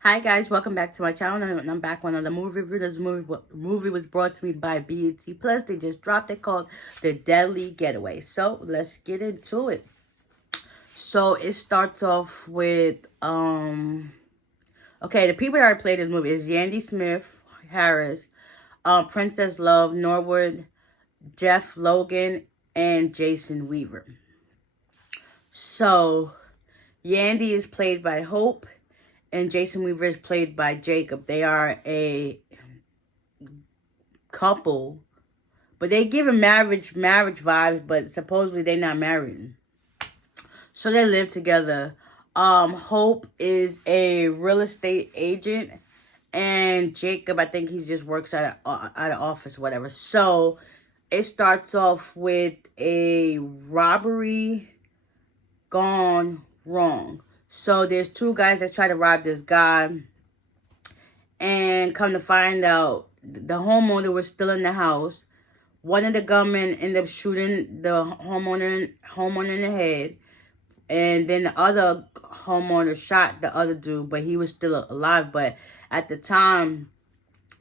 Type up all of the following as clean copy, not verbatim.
Hi guys, welcome back to my channel. And I'm back with another movie review. This movie was brought to me by BET Plus. They just dropped it called The Deadly Getaway. So let's get into it. So it starts off with okay, the people that played this movie is Yandy Smith Harris, Princess Love, Norwood, Jeff Logan, and Jason Weaver. So Yandy is played by Hope, and Jason Weaver is played by Jacob. They are a couple, but they give him marriage vibes, but supposedly they're not married. So they live together. Hope is a real estate agent, and Jacob, I think he just works at an office, whatever. So it starts off with a robbery gone wrong. So there's two guys that try to rob this guy, and come to find out, the homeowner was still in the house. One of the gunmen ended up shooting the homeowner in the head, and then the other homeowner shot the other dude, but he was still alive. But at the time,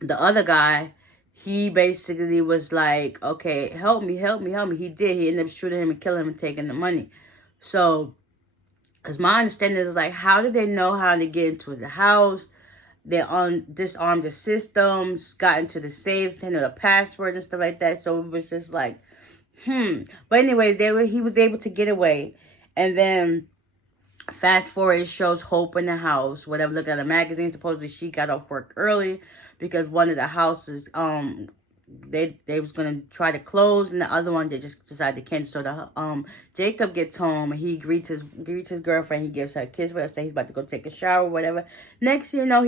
the other guy, he basically was like, okay, help me, help me, help me. He did. He ended up shooting him and killing him and taking the money. So, because my understanding is like, how did they know how to get into the house? They disarmed the systems, got into the safe, they know the password and stuff like that. So it was just like, But anyways, he was able to get away. And then fast forward, it shows Hope in the house. Whatever, look at the magazine. Supposedly she got off work early because one of the houses, they was gonna try to close, and the other one they just decided to cancel. So the Jacob gets home, and he greets his girlfriend. He gives her a kiss, whatever. Say he's about to go take a shower, whatever. Next thing you know,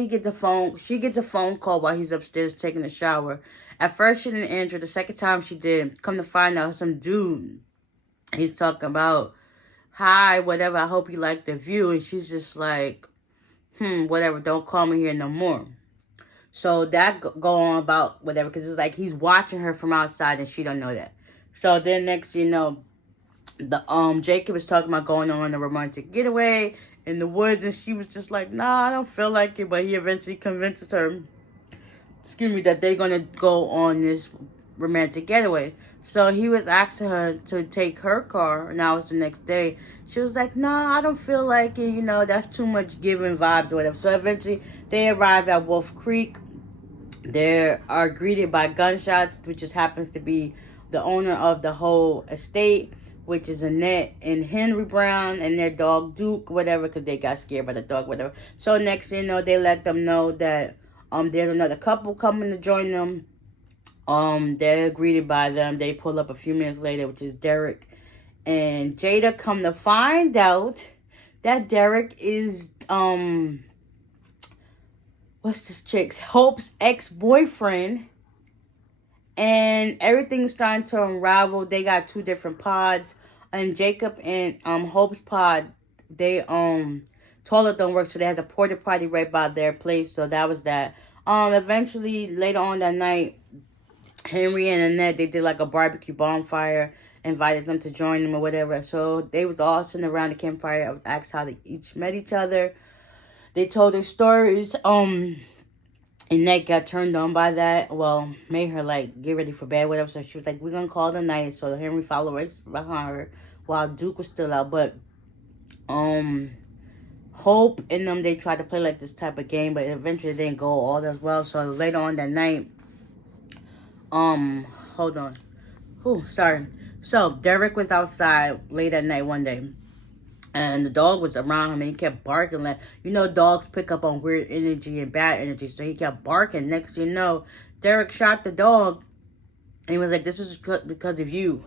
she gets a phone call while he's upstairs taking a shower. At first she didn't answer. The second time she did. Come to find out, some dude, he's talking about, hi, whatever, I hope you like the view. And she's just like, whatever, don't call me here no more. So that go on about whatever, because it's like he's watching her from outside and she don't know that. So then next you know, the Jacob is talking about going on a romantic getaway in the woods, and she was just like, nah, I don't feel like it. But he eventually convinces her, that they're gonna go on this romantic getaway. So he was asking her to take her car. Now it's the next day. She was like, nah, I don't feel like it. That's too much giving vibes or whatever. So eventually they arrive at Wolf Creek. They are greeted by gunshots, which just happens to be the owner of the whole estate, which is Annette and Henry Brown, and their dog Duke, whatever, because they got scared by the dog, whatever. So next thing you know, they let them know that there's another couple coming to join them. They're greeted by them. They pull up a few minutes later, which is Derek and Jada. Come to find out that Derek is what's this chick's, Hope's ex-boyfriend, and everything's starting to unravel. They got two different pods, and Jacob and Hope's pod, they toilet don't work, so they had a porta potty right by their place. So that was that. Eventually later on that night, Henry and Annette, they did like a barbecue bonfire, invited them to join them or whatever. So they was all sitting around the campfire. I was asked how they each met each other. They told their stories. Annette got turned on by that. Well, made her like get ready for bed, whatever. So she was like, we're gonna call the night. So Henry followed right behind her while Duke was still out. But Hope and them, they tried to play like this type of game, but eventually it didn't go all as well. So later on that night, hold on. Sorry. So Derek was outside late at night one day, and the dog was around him, and he kept barking. Like, dogs pick up on weird energy and bad energy. So he kept barking. Next thing you know, Derek shot the dog, and he was like, this is because of you.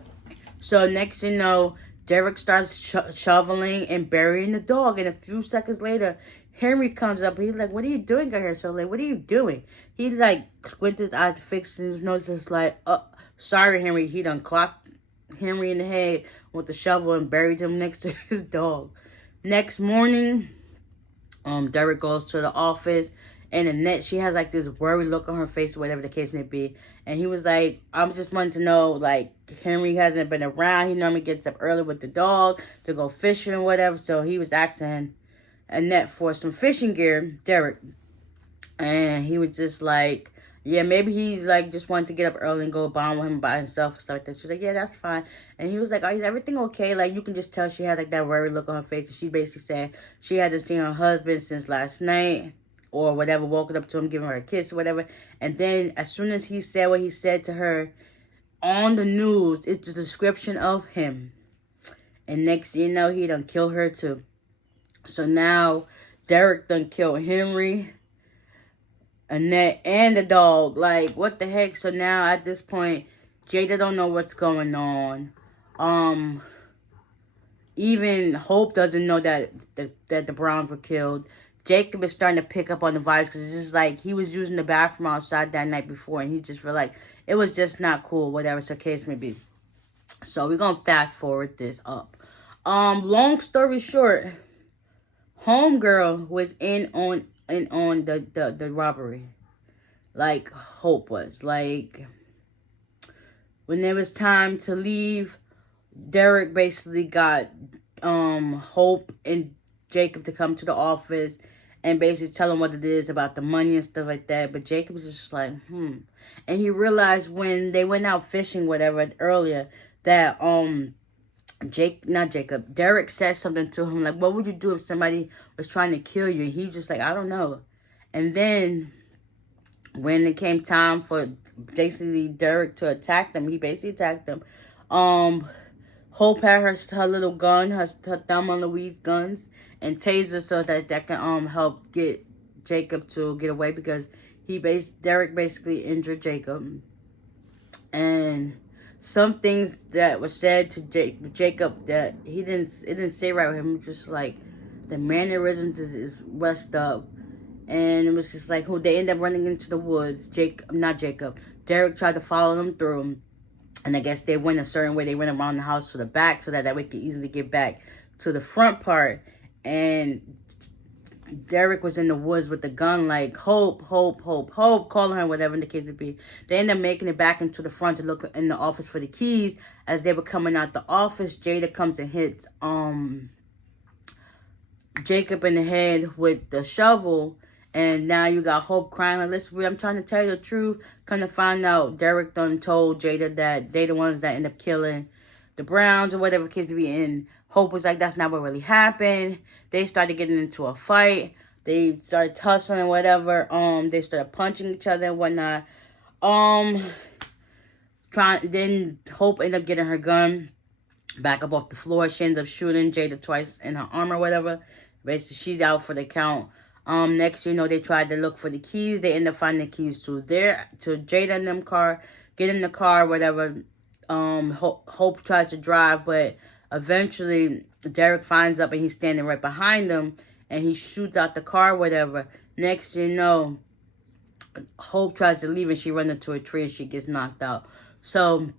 So next thing you know, Derek starts shoveling and burying the dog. And a few seconds later, Henry comes up. He's like, what are you doing out here? So like, what are you doing? He like squinted his eyes to fix his nose. Just like, sorry, Henry. He done clocked Henry in the head with the shovel and buried him next to his dog. Next morning, Derek goes to the office, and Annette, she has like this worried look on her face, or whatever the case may be. And he was like, I'm just wanting to know, like, Henry hasn't been around. He normally gets up early with the dog to go fishing or whatever. So he was asking net for some fishing gear, Derek. And he was just like, yeah, maybe he's like just wanted to get up early and go bond with him by himself and stuff like that. She's like, yeah, that's fine. And he was like, oh, is everything okay? Like, you can just tell she had like that worried look on her face. And she basically said she hadn't seen her husband since last night or whatever, woken up to him, giving her a kiss or whatever. And then as soon as he said what he said to her on the news, it's a description of him. And next thing you know, he done killed her too. So now Derek done killed Henry, Annette, and the dog. Like, what the heck? So now at this point, Jada don't know what's going on. Even Hope doesn't know that the Browns were killed. Jacob is starting to pick up on the vibes because it's just like he was using the bathroom outside that night before, and he just felt like it was just not cool, whatever the case may be. So we're gonna fast forward this up. Long story short, homegirl was in on the robbery. Like Hope was. Like, when it was time to leave, Derek basically got Hope and Jacob to come to the office and basically tell him what it is about the money and stuff like that. But Jacob was just like, And he realized when they went out fishing, whatever, earlier, that Derek said something to him like, what would you do if somebody was trying to kill you? And he was just like, I don't know. And then when it came time for basically Derek to attack them, he basically attacked them. Hope had her little gun, her thumb on Louise's guns, and taser so that can help get Jacob to get away because Derek basically injured Jacob. And some things that were said to Jacob that it didn't say right with him. Just like the mannerisms is messed up. And it was just like, they ended up running into the woods. Derek tried to follow them through. And I guess they went a certain way. They went around the house to the back so that way could easily get back to the front part. And Derek was in the woods with the gun, like, Hope, calling her, whatever the case would be. They ended up making it back into the front to look in the office for the keys. As they were coming out the office, Jada comes and hits Jacob in the head with the shovel. And now you got Hope crying like, listen, I'm trying to tell you the truth. Come to find out, Derek done told Jada that they the ones that end up killing the Browns or whatever case to be in. Hope was like, that's not what really happened. They started getting into a fight. They started tussling and whatever. They started punching each other and whatnot. Then Hope ended up getting her gun back up off the floor. She ended up shooting Jada twice in her arm or whatever. Basically, she's out for the count. Next, they tried to look for the keys. They end up finding the keys to Jada and them car. Get in the car, whatever. Hope tries to drive, but eventually Derek finds up and he's standing right behind them, and he shoots out the car, whatever. Next, Hope tries to leave and she runs into a tree and she gets knocked out. So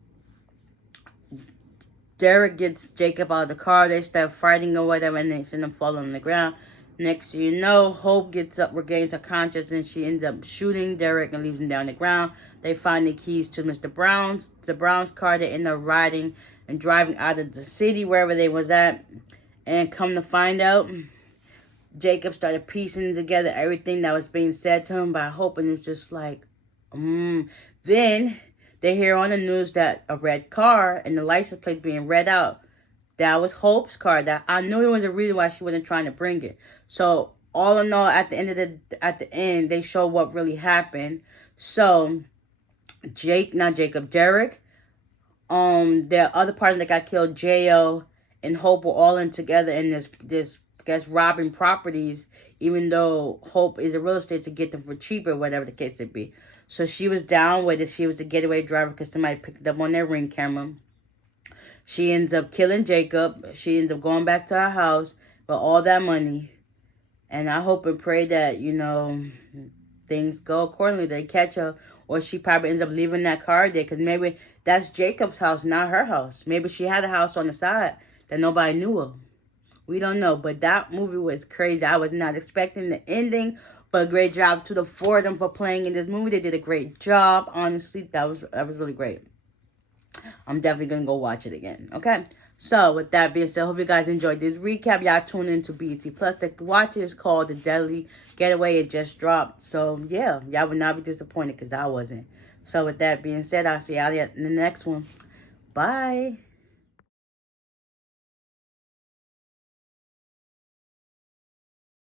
Derek gets Jacob out of the car. They start fighting or whatever, and they send him falling on the ground. Next thing you know, Hope gets up, regains her consciousness, and she ends up shooting Derek and leaves him down the ground. They find the keys to the Brown's car. They end up riding and driving out of the city, wherever they was at. And come to find out, Jacob started piecing together everything that was being said to him by Hope, and it's just like, Then they hear on the news that a red car and the license plate being read out. That was Hope's car. That I knew there was a reason why she wasn't trying to bring it. So all in all, at the end, they show what really happened. So Derek, the other partner that got killed, Jo, and Hope were all in together in this robbing properties. Even though Hope is a real estate to get them for cheaper, whatever the case may be. So she was down with it. She was the getaway driver because somebody picked it up on their Ring camera. She ends up killing Jacob. She ends up going back to her house with all that money. And I hope and pray that, things go accordingly. They catch her. Or she probably ends up leaving that car there. Because maybe that's Jacob's house, not her house. Maybe she had a house on the side that nobody knew of. We don't know. But that movie was crazy. I was not expecting the ending. But great job to the four of them for playing in this movie. They did a great job. Honestly, that was really great. I'm definitely going to go watch it again. Okay? So, with that being said, hope you guys enjoyed this recap. Y'all tune into BET Plus. The watch is called The Deadly Getaway. It just dropped. So, yeah, y'all would not be disappointed because I wasn't. So, with that being said, I'll see y'all in the next one. Bye.